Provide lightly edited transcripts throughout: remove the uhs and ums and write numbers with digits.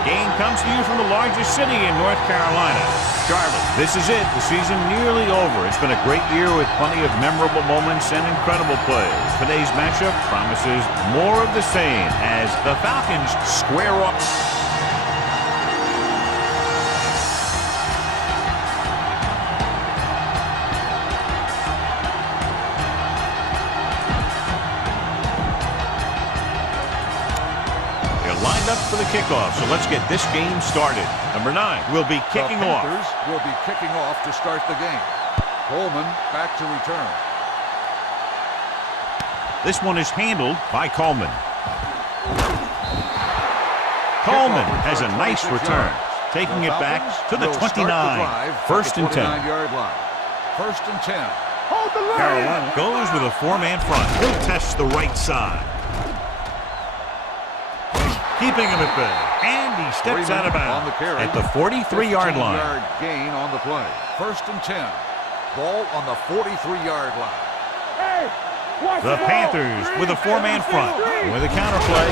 Our game comes to you from the largest city in North Carolina, Charlotte. This is it. The season nearly over. It's been a great year with plenty of memorable moments and incredible plays. Today's matchup promises more of the same as the Falcons square off. Lined up for the kickoff, so let's get this game started. Number 9 will be kicking off. The Panthers will be kicking off to start the game. Coleman back to return. This one is handled by Coleman. Coleman has a nice return, taking it back to the 29. First and 10. First and 10. Carolina goes with a 4-man front. He'll test the right side. Keeping him at bay. And he steps out of bounds at the 43-yard line. Gain on the play. First and 10. Ball on the 43-yard line. The Panthers with a 4-man front. With a counterplay.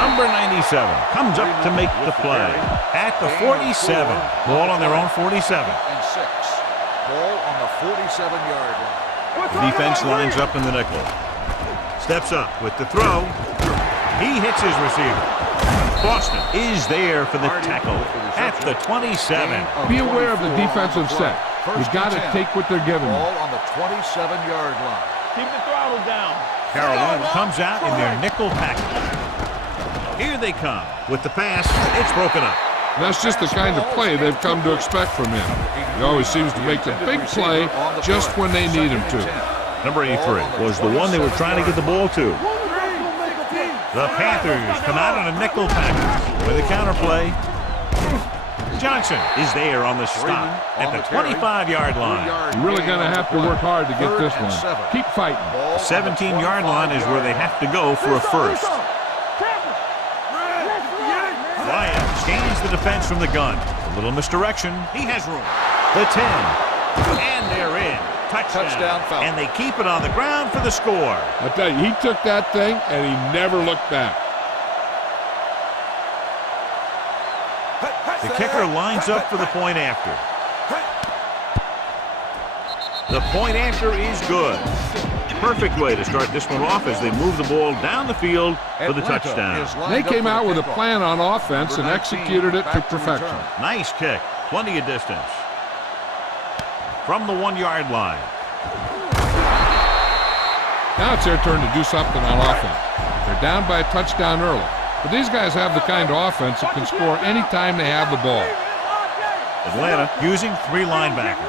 Number 97 comes up to make the play. At the 47. Ball on their own 47. And 6. Ball on the 47-yard line. The defense lines up in the nickel. Steps up with the throw. He hits his receiver. Boston is there for the tackle at the 27. Be aware of the defensive set. You've got to take what they're giving you. Ball on the 27-yard line. Keep the throttle down. Carolina comes out in their nickel package. Here they come with the pass. It's broken up. That's just the kind of play they've come to expect from him. He always seems to make the big play just when they need him to. Number 83 was the one they were trying to get the ball to. The Panthers come out on a nickel package with a counterplay. Johnson is there on the stop at the 25-yard line. You're really going to have to work hard to get this one. Keep fighting. The 17-yard line is where they have to go for a first. Ryan scans the defense from the gun. A little misdirection. He has room. The 10. And they're in. Touchdown Falcons. And they keep it on the ground for the score. I tell you, he took that thing and he never looked back. The kicker lines up for the point after. The point after is good. Perfect way to start this one off as they move the ball down the field for the touchdown. They came out with a plan on offense and executed it to perfection. Nice kick. Plenty of distance. From the 1-yard line. Now it's their turn to do something on offense. They're down by a touchdown early. But these guys have the kind of offense that can score anytime they have the ball. Atlanta using 3 linebackers.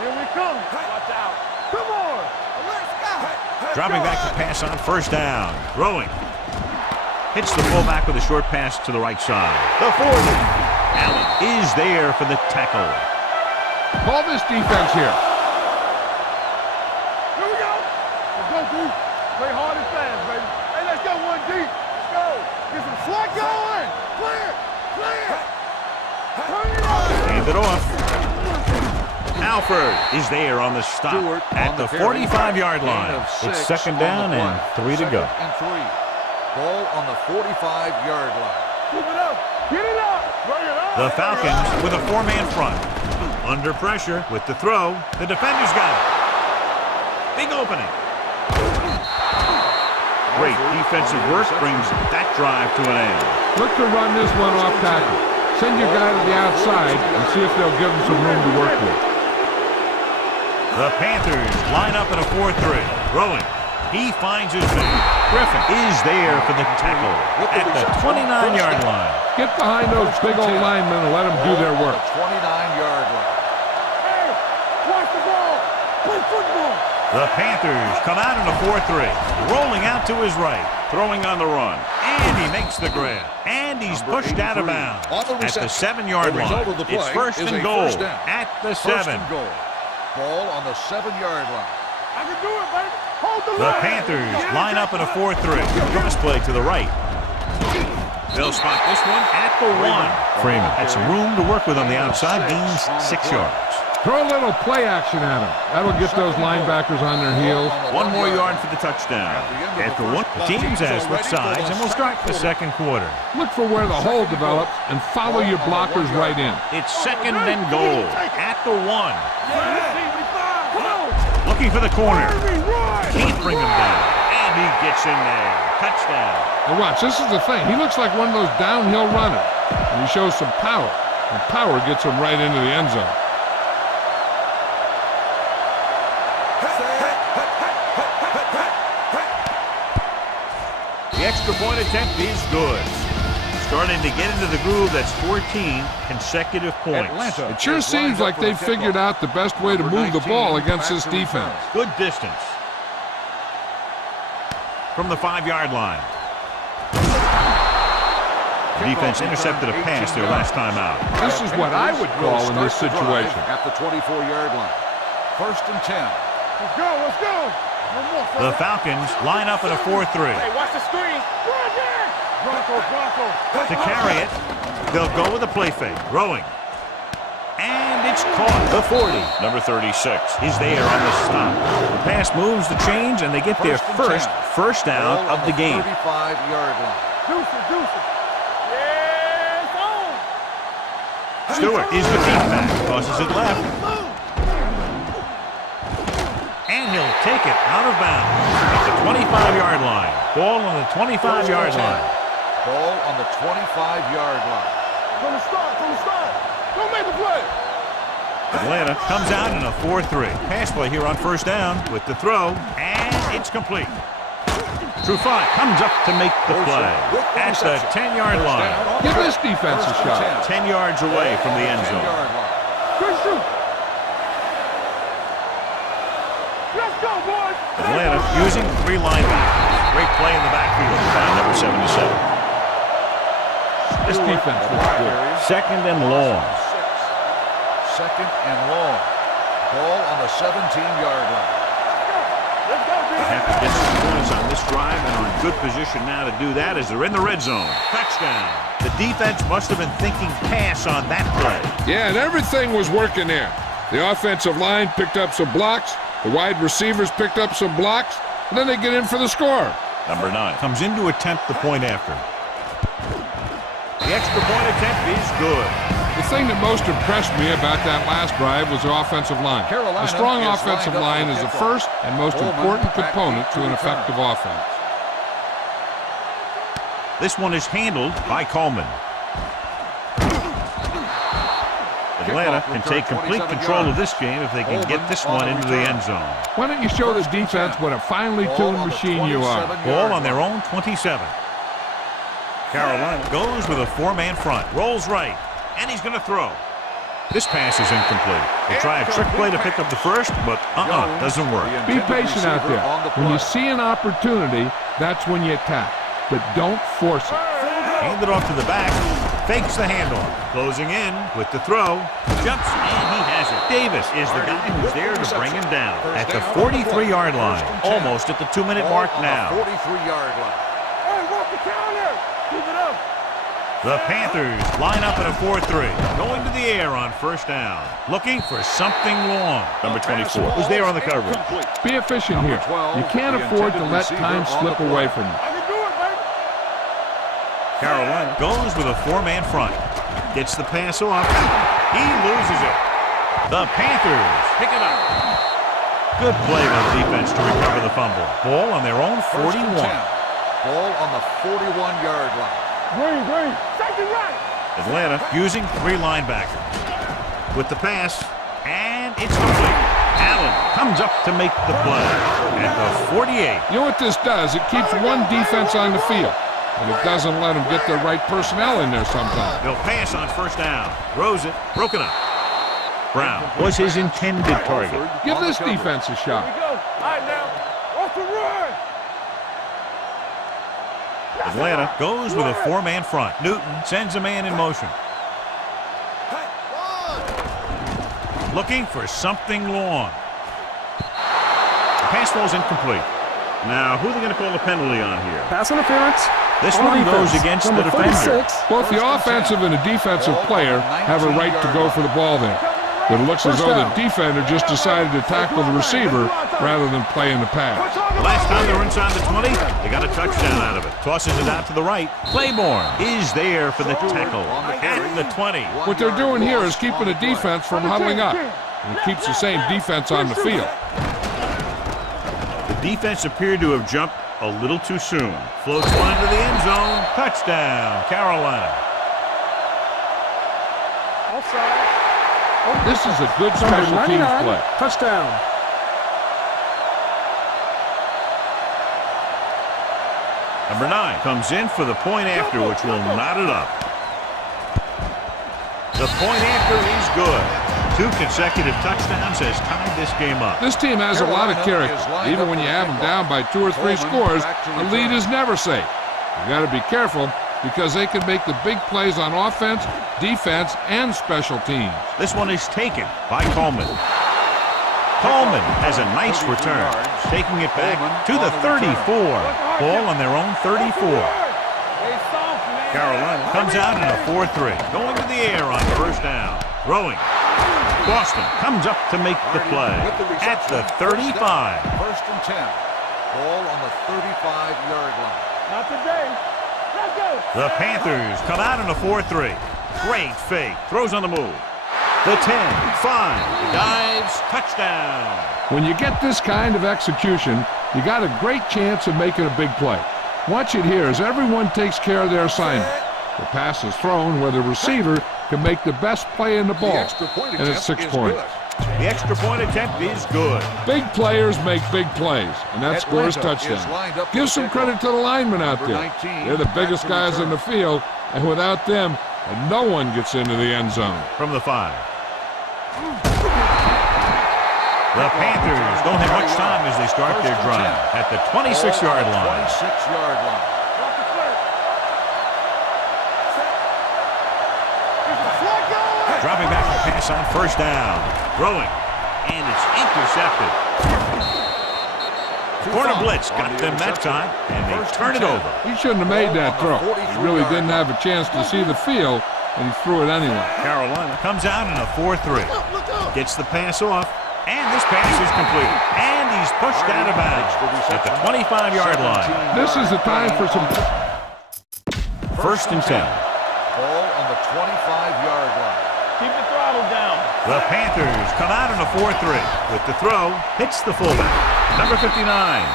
Here we come. Watch out. Come on. Let's go. Dropping back to pass on first down. Throwing. Hits the fullback with a short pass to the right side. The 40. Allen is there for the tackle. Call this defense here. Here we go. Let's go, D. Play hard and fast, baby. Hey, let's go, 1D. Let's go. Get some slot going. Clear. Clear. Turn it on. Hand it off. Alford is there on the stop at the 45-yard line. It's second down and 3 to go. Ball on the 45-yard line. Keep it up. Get it up. Bring it up. The Falcons with a 4-man front. Under pressure with the throw. The defender's got it. Big opening. Great defensive work brings that drive to an end. Look to run this one off tackle. Send your guy to the outside and see if they'll give him some room to work with. The Panthers line up in a 4-3. Throwing. He finds his man. Griffin is there for the tackle at the 29-yard line. Get behind those big old linemen and let them do their work. 29-yard line. Hey, watch the ball. Play football. The Panthers come out in a 4-3. Rolling out to his right. Throwing on the run. And he makes the grab. And he's pushed out of bounds at the 7-yard line. It's first and goal at the 7. Ball on the 7-yard line. I can do it, baby. Hold the The line. Panthers line up in a 4-3. Cross play to the right. They'll spot this one at the 1. Freeman had some room to work with on the outside. Gains 6 yards. Throw a little play action at him. That'll get those linebackers on their heels. 1 more yard for the touchdown. After one, the teams has switched sides, and we'll start the second quarter. Look for where the hole develops and follow your blockers right in. It's second and goal at the 1. Looking for the corner. Can't bring him down. And he gets in there. Touchdown. And watch, this is the thing. He looks like one of those downhill runners. And he shows some power. And power gets him right into the end zone. The extra point attempt is good. Starting to get into the groove. That's 14 consecutive points. It sure seems like they've figured out the best way to move the ball against this defense. Good distance. From the 5-yard line. The defense intercepted a pass their last time out. This is what I would call in this situation. At the 24-yard line. First and 10. Let's go, let's go. One more, The Falcons line up in a 4-3. Hey, watch the screen. Right there. Bronco. To carry it, they'll go with a play fake. Throwing. And it's caught. The 40. Number 36 is there on the stop. The pass moves the chains, and they get their first down of the game. 35-yard line. Deuce it. Yeah, it's on. Stewart is the deep back. Tosses it left. And he'll take it out of bounds at the 25-yard line. Ball on the 25-yard line. Ball on the 25-yard line. From the start. Don't make the play. Atlanta comes out in a 4-3. Pass play here on first down with the throw, and it's complete. Trufant comes up to make the play at the 10-yard line. Give this defense a shot. 10 yards away from the end zone. Good shoot. Let's go, boys. Atlanta using 3 linebackers. Great play in the backfield by number 77. This defense looks good. Second and long. Second and long. Ball on the 17-yard line. Have to get some points on this drive and are in good position now to do that as they're in the red zone. Touchdown. The defense must have been thinking pass on that play. Yeah, and everything was working there. The offensive line picked up some blocks. The wide receivers picked up some blocks. And then they get in for the score. Number 9 comes in to attempt the point after. The extra point attempt is good. The thing that most impressed me about that last drive was the offensive line. A strong offensive line is the first and most important component to an effective offense. This one is handled by Coleman. Atlanta can take complete control of this game if they can get this one into the end zone. Why don't you show the defense what a finely tuned machine you are? Ball on their own 27. Carolina goes with a 4-man front. Rolls right. And he's going to throw. This pass is incomplete. They try a trick play to pick up the first, but doesn't work. Be patient out there. When you see an opportunity, that's when you attack. But don't force it. Hand it off to the back. Fakes the handoff. Closing in with the throw. Jumps, and he has it. Davis is the guy who's there to bring him down at the 43-yard line. Almost at the 2-minute mark now. 43-yard line. Hey, walk the counter. Keep it up. The Panthers line up in a 4-3. Going to the air on first down. Looking for something long. Number 24 is there on the coverage. Be efficient here. You can't afford to let time slip away from you. I can do it, baby. Carolina goes with a 4-man front. Gets the pass off. He loses it. The Panthers pick it up. Good play by the defense to recover the fumble. Ball on their own 41. Ball on the 41-yard line. Green. Safety right. Atlanta using 3 linebackers. With the pass, and it's complete. Allen comes up to make the play at the 48. You know what this does? It keeps one defense on the field. And it doesn't let them get the right personnel in there sometimes. They'll pass on first down. Throws it. Broken up. Brown was his intended target. Give this defense a shot. Here we go. All right, now. Off the run. Atlanta goes with a 4-man front. Newton sends a man in motion. Looking for something long. The pass falls incomplete. Now, who are they going to call the penalty on here? Pass interference. This one goes against the defender. Both the offensive and the defensive player have a right to go for the ball there. But it looks as though the defender just decided to tackle the receiver rather than play in the pass. The last time they were inside the 20, they got a touchdown out of it. Tosses it out to the right. Claiborne is there for the tackle at the 20. What they're doing here is keeping the defense from huddling up. And it keeps the same defense on the field. The defense appeared to have jumped a little too soon. Floats one into the end zone. Touchdown, Carolina. Offside. This is a good special teams play. Touchdown. Number 9 comes in for the point after, which will knot it up. The point after is good. 2 consecutive touchdowns has tied this game up. This team has a lot of character. Even when you have them down by 2 or 3 scores, the lead is never safe. You got to be careful because they can make the big plays on offense, defense, and special teams. This one is taken by Coleman. Coleman has a nice return, taking it back to the 34. Ball on their own 34. Carolina comes out in a 4-3, going to the air on first down. Throwing. Boston comes up to make the play at the 35. First and 10. Ball on the 35-yard line. Not today. Let's go. The Panthers come out in a 4-3. Great fake. Throws on the move. The 10, 5, dives, touchdown. When you get this kind of execution, you got a great chance of making a big play. Watch it here as everyone takes care of their assignment. The pass is thrown where the receiver can make the best play in the ball, and it's 6 points. The extra point attempt is good. Big players make big plays, and that scores touchdown. Give some credit to the linemen out there. They're the biggest guys in the field, and without them, no one gets into the end zone. From the 5. The Panthers don't have much time as they start their drive at the 26-yard line. 26-yard line. Dropping back to pass on first down. Throwing. And it's intercepted. Corner blitz got them that time, and they turn it over. He shouldn't have made that throw. He really didn't have a chance to see the field, and he threw it anyway. Carolina comes out in a 4-3. Gets the pass off, and this pass is complete. And he's pushed out of bounds at the 25-yard line. This is the time for some... First and 10. Ball on the 25-yard line. Keep the throttle down. The Panthers come out in a 4-3. With the throw, hits the fullback. Number 59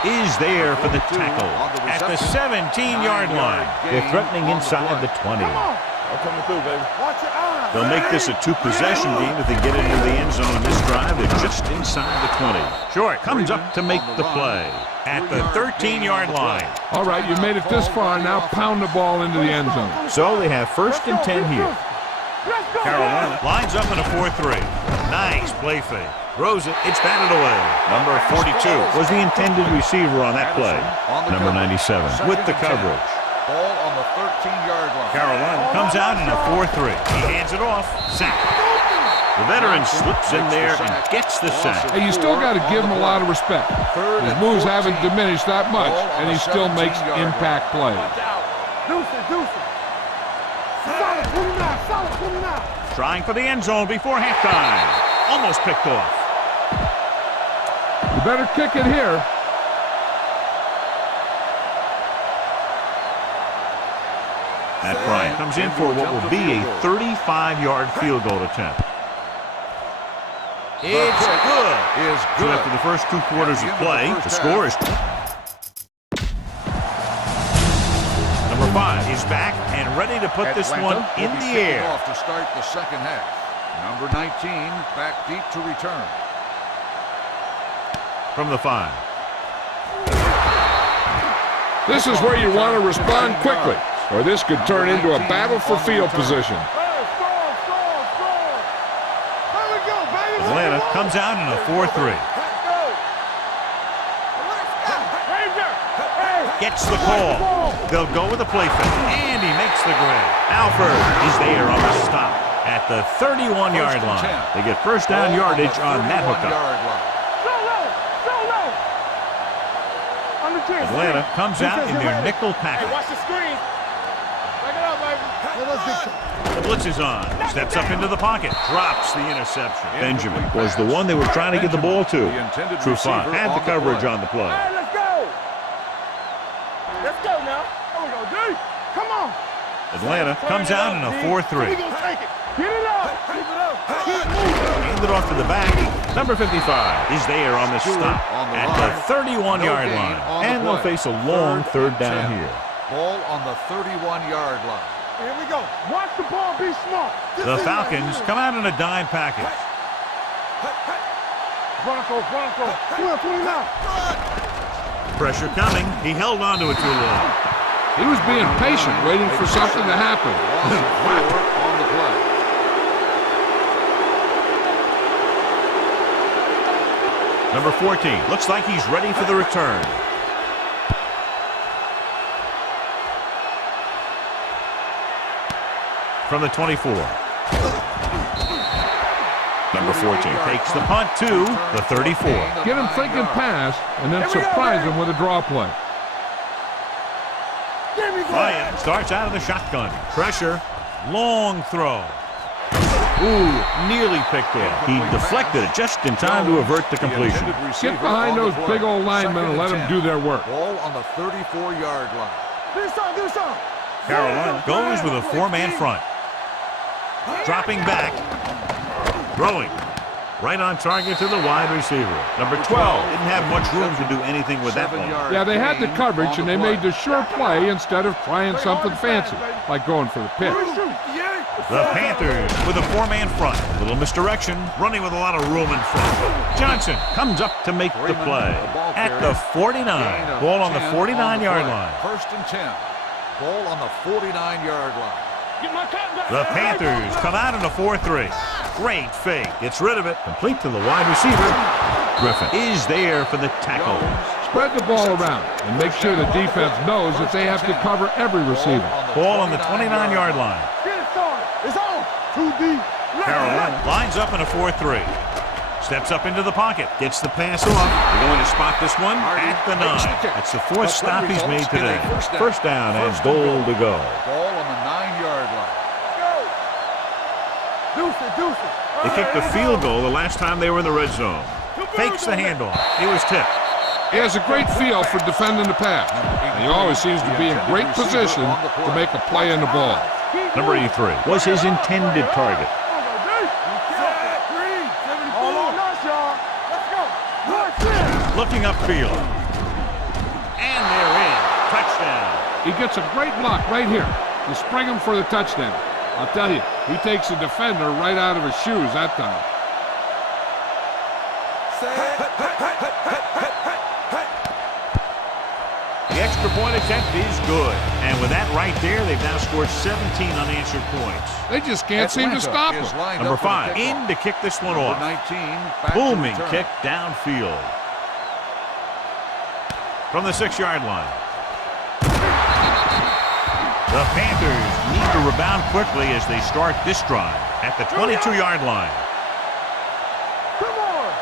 is there for the tackle at the 17-yard line. They're threatening inside the 20. I'm coming through, baby. Watch your eyes. They'll make this a 2-possession game if they get into the end zone in this drive. They're just inside the 20. Short comes up to make the play at the 13-yard line. All right, you made it this far. Now pound the ball into the end zone. So they have first and 10 here. Carolina lines up in a 4-3. Nice play fake. Throws it. It's batted away. Number 42 was the intended receiver on that play. Number 97 with the coverage. Ball on the 13-yard line. Carolina comes out in a 4-3. He hands it off. Sack. The veteran slips in there and gets the sack. Hey, you still got to give him a lot of respect. His moves haven't diminished that much, and he still makes impact plays. Deuce it. Solid 29, solid 29. Trying for the end zone before halftime. Almost picked off. You better kick it here. Matt Bryant comes in for what will be a 35-yard field goal attempt. It's good. So after the first 2 quarters of play, the score is... Number 5 is back and ready to put this one in the air. Off to start the second half. Number 19 back deep to return. From the 5. This is where you want to respond quickly, or this could turn into a battle for field position. Atlanta comes out in a 4-3. Gets the call. They'll go with a play fake, and he makes the grab. Alford is there on the stop at the 31-yard line. They get first down yardage on that hookup. Atlanta comes out in their nickel package. Watch the screen. Back it up. baby. Let's get some. The blitz is on. Steps up into the pocket. Drops the interception. Benjamin was the one they were trying to get the ball to. Trufant had the coverage on the play. Hey, let's go. Let's go now. There we go, D. Come on. Atlanta comes out in a 4-3. We gonna take it. Get it up. Keep it up. Keep moving. Hand it off to the back. Number 55 is there on the stop at the 31-yard line. And they'll face a long third down here. Ball on the 31-yard line. Here we go. Watch the ball. Be smart. The Falcons come out in a dime package. Bronco. 29. Pressure coming. He held on to it too long. He was being patient, waiting for something to happen. On the play. Number 14 looks like he's ready for the return. From the 24. Number 14 takes the punt to the 34. Get him thinking pass, and then surprise him with a draw play. Ryan starts out of the shotgun. Pressure. Long throw. Ooh, nearly picked off. He deflected it just in time to avert the completion. Get behind those big old linemen and let them do their work. Ball on the 34-yard line. Do something. Carolina goes with a four-man front. Dropping back. Throwing. Right on target to the wide receiver. Number 12 didn't have much room to do anything with that ball. Yeah, they had the coverage, and they made the sure play instead of trying something fancy, like going for the pick. The Panthers with a four-man front. A little misdirection, running with a lot of room in front. Johnson comes up to make the play at the 49. Ball on the 49-yard line. First and 10. Ball on the 49-yard line. The Panthers come out in a 4-3. Great fake. Gets rid of it. Complete to the wide receiver. Griffin is there for the tackle. Spread the ball around and make sure the defense knows that they have to cover every receiver. Ball on the 29-yard line. Get it started. It's on. 2D. Carolina lines up in a 4-3. Steps up into the pocket. Gets the pass off. They're going to spot this one at the 9. That's the fourth stop he's made today. First down and goal to go. Ball on the 9-yard line. Deuce it. They kicked the field goal the last time they were in the red zone. Fakes the handoff. He was tipped. He has a great feel for defending the pass, and he always seems to be in great position to make a play in the ball. Number 83 was his intended target. Looking upfield. And they're in. Touchdown. He gets a great block right here. You spring him for the touchdown. I'll tell you, he takes the defender right out of his shoes that time. The extra point attempt is good. And with that right there, they've now scored 17 unanswered points. They just can't seem to stop him. Number 5 in to kick this one off. 19. Booming kick downfield. From the 6-yard line. The Panthers need to rebound quickly as they start this drive at the 22-yard line. Come on.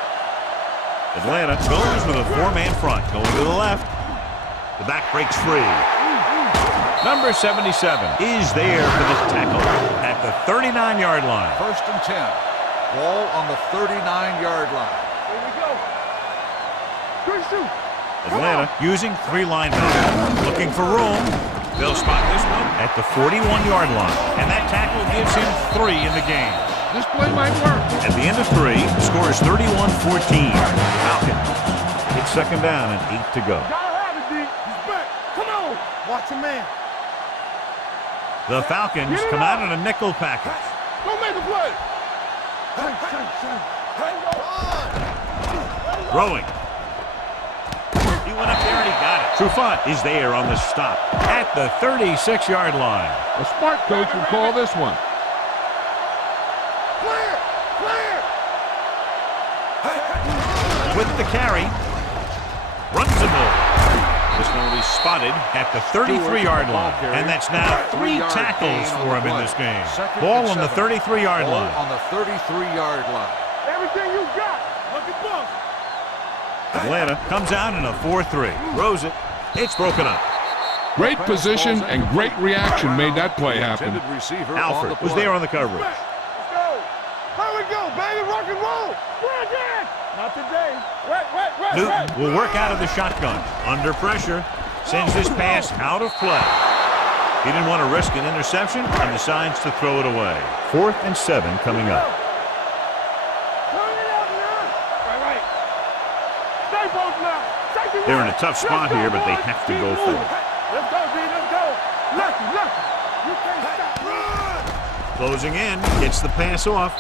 Atlanta goes with a four-man front. Going to the left. The back breaks free. Number 77 is there for the tackle at the 39-yard line. First and 10. Ball on the 39-yard line. Here we go. Good shoot. Atlanta using 3 linebackers. Looking for room. They'll spot this one at the 41-yard line. And that tackle gives him 3 in the game. This play might work. At the end of 3, the score is 31-14. Falcons. It's second down and 8 to go. Gotta have it, D. He's back. Come on. Watch him, man. The Falcons come out in a nickel package. Go make a play. Throwing. He went up there and he got it. Trufant is there on the stop at the 36-yard line. A smart coach would call this one. Clear. With the carry. Runs the ball. This one will be spotted at the 33-yard line. And that's now 3 tackles for him in this game. Ball on the 33-yard line. On the 33-yard line. Everything you got. Look at Buck. Atlanta comes out in a 4-3. Throws it. It's broken up. Great position and great reaction made that play happen. Alford was there on the coverage. Let's go. Here we go, baby. Rock and roll. We're again. Not today. Wait. Newton will work out of the shotgun. Under pressure. Sends this pass out of play. He didn't want to risk an interception and decides to throw it away. 4th and 7 coming up. Turn it up now. Right. Stay both now. They're in a tough spot here, but they have to go for it. Let's go, D. Let's go. Lucky. You can't stop. Run. Closing in. Gets the pass off.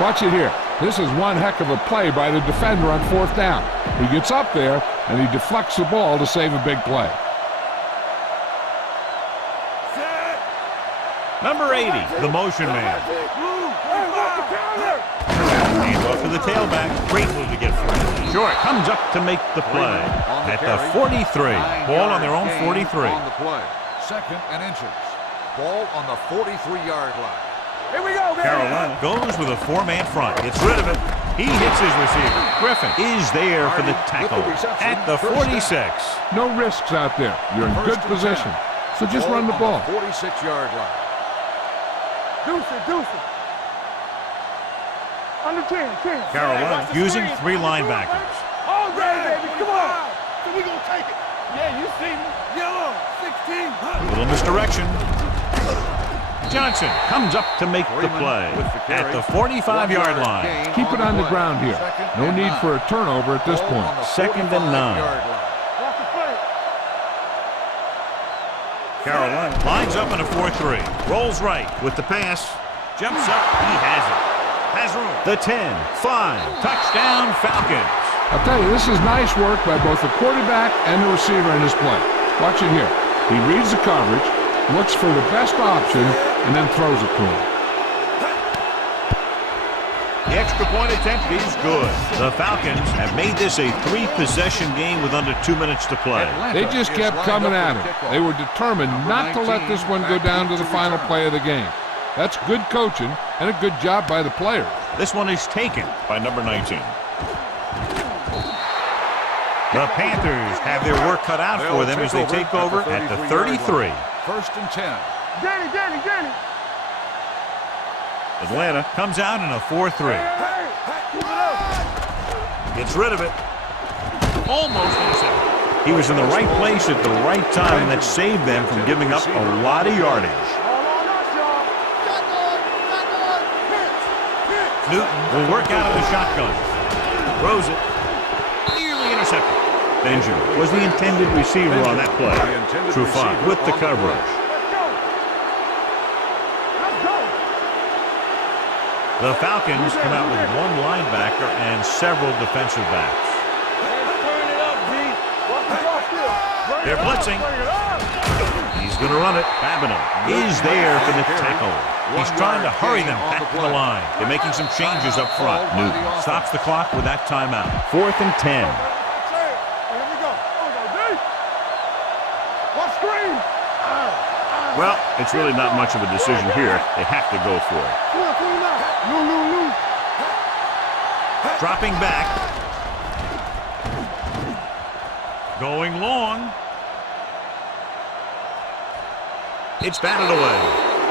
Watch it here. This is one heck of a play by the defender on 4th down. He gets up there, and he deflects the ball to save a big play. Number 80, the motion man. Hands off to the tailback. Great move to get free. Short comes up to make the play. At the 43. Ball on their own 43. On the play. 2nd and inches. Ball on the 43-yard line. Here we go, baby. Carolina goes with a 4-man front. Gets rid of it. He hits his receiver. Griffin is there for the tackle at the 46. No risks out there. You're in good position. So just run the ball. 46-yard line. Deuce it. Under 10. Carolina using 3 linebackers. All day, baby. Come on. So we gonna take it. Yeah, you see me. Yellow. 16. A little misdirection. Johnson comes up to make the play at the 45-yard line. Keep it on the ground here. No need for a turnover at this point. 2nd and 9. Watch the play. Carolina lines up in a 4-3. Rolls right with the pass. Jumps up. He has it. Has room. The 10. 5. Touchdown Falcons. I'll tell you, this is nice work by both the quarterback and the receiver in this play. Watch it here. He reads the coverage, looks for the best option, and then throws it to him. The extra point attempt is good. The Falcons have made this a 3-possession game with under 2 minutes to play. They just kept coming at it. They were determined not to let this one go down to the final play of the game. That's good coaching and a good job by the players. This one is taken by number 19. The Panthers have their work cut out for them as they take over at the 33. 1st and 10. Danny. Atlanta comes out in a 4-3. Gets rid of it. Almost intercepted. He was in the right place at the right time, and that saved them from giving up a lot of yardage. Newton will work out of the shotgun. Throws it. Nearly intercepted. Benjamin was the intended receiver on that play. Trufant with the coverage. The Falcons come out with 1 linebacker and several defensive backs. They're blitzing. He's going to run it. Babineau is there for the tackle. He's trying to hurry them back to the line. They're making some changes up front. Newton stops the clock with that timeout. 4th and 10. Well, it's really not much of a decision here. They have to go for it. Dropping back. Going long. It's batted away.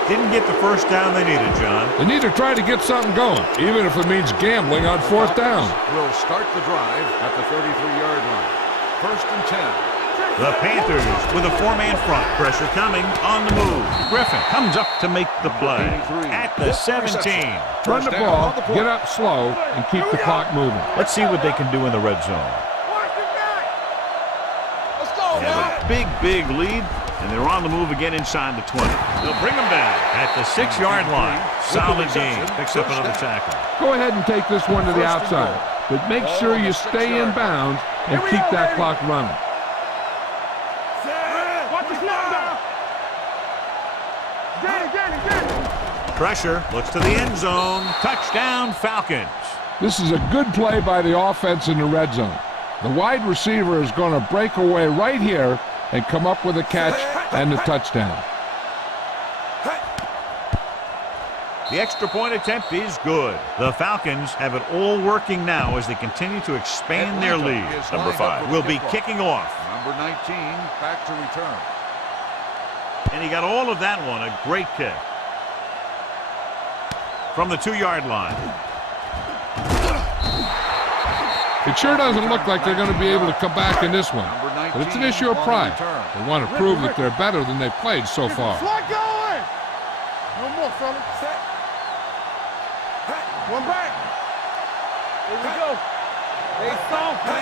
Didn't get the first down they needed, John. They need to try to get something going, even if it means gambling on 4th down. Will start the drive at the 33-yard line. 1st and 10. The Panthers with a 4-man front. Pressure coming on the move. Griffin comes up to make the play at the 17. Run the ball, get up slow, and keep the clock moving. Let's see what they can do in the red zone. They have a big lead, and they're on the move again inside the 20. They'll bring them down at the 6-yard line. Solid game. Picks up another tackle. Go ahead and take this one to the outside, but make sure you stay in bounds and keep that clock running. Pressure, looks to the end zone. Touchdown, Falcons. This is a good play by the offense in the red zone. The wide receiver is going to break away right here and come up with a catch and the touchdown. The extra point attempt is good. The Falcons have it all working now as they continue to expand their lead. Number 5 will be kicking off. Number 19 back to return. And he got all of that one. A great kick. From the 2-yard line. It sure doesn't look like they're going to be able to come back in this one. But it's an issue of pride. They want to prove that they're better than they've played so far. Slide going! No more, fellas. Set. One back. Here we go.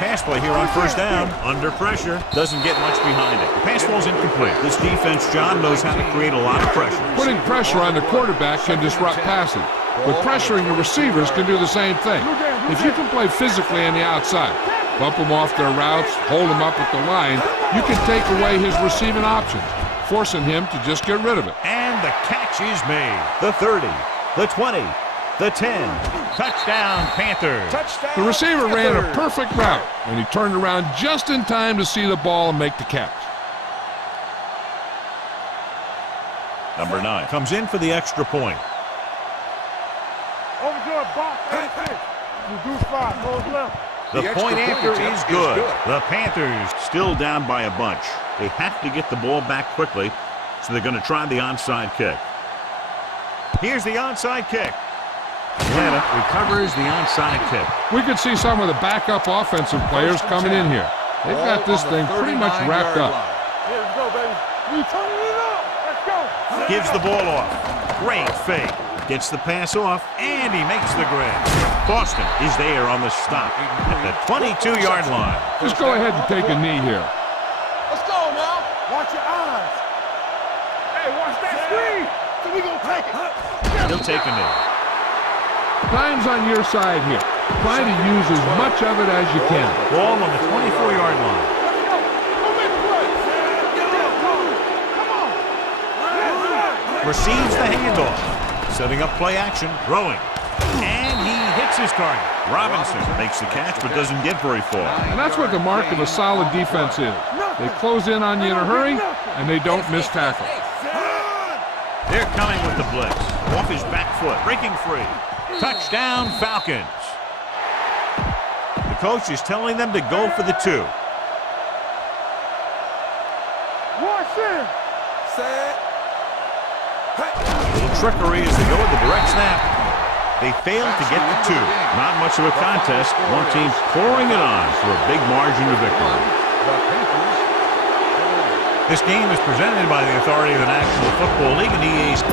Pass play here on first down. Under pressure. Doesn't get much behind it. The pass ball's incomplete. This defense, John, knows how to create a lot of pressure. Putting pressure on the quarterback can disrupt passing, but pressuring the receivers can do the same thing. If you can play physically on the outside, bump them off their routes, hold them up at the line, you can take away his receiving options, forcing him to just get rid of it. And the catch is made. The 30, the 20, the 10. Touchdown, Panthers. The receiver ran a perfect route, and he turned around just in time to see the ball and make the catch. Number 9 comes in for the extra point. Overjoyed box. Reduce 5. Goes left. The point after is good. The Panthers still down by a bunch. They have to get the ball back quickly, so they're going to try the onside kick. Here's the onside kick. Atlanta recovers the onside kick. We could see some of the backup offensive players coming in here. They've got this thing pretty much wrapped up. Here we go, baby. We turning it up. Let's go. Gives the ball off. Great fake. Gets the pass off, and he makes the grab. Boston is there on the stop at the 22-yard line. Just go ahead and take a knee here. Let's go now. Watch your eyes. Hey, watch that screen. So we gonna take it. He'll take a knee. Time's on your side here. Try to use as much of it as you can. Ball on the 24-yard line. Let's go. Come in play. Come on. Receives the handoff. Setting up play action, throwing. And he hits his target. Robinson makes the catch but doesn't get very far. And that's what the mark of a solid defense is. They close in on you in a hurry, and they don't miss tackle. They're coming with the blitz. Off his back foot, breaking free. Touchdown, Falcons. The coach is telling them to go for the 2. Watch it. Set. A little trickery as they go with the direct snap. They failed to get the 2. Not much of a contest. One team pouring it on for a big margin of victory. This game is presented by the authority of the National Football League and EA's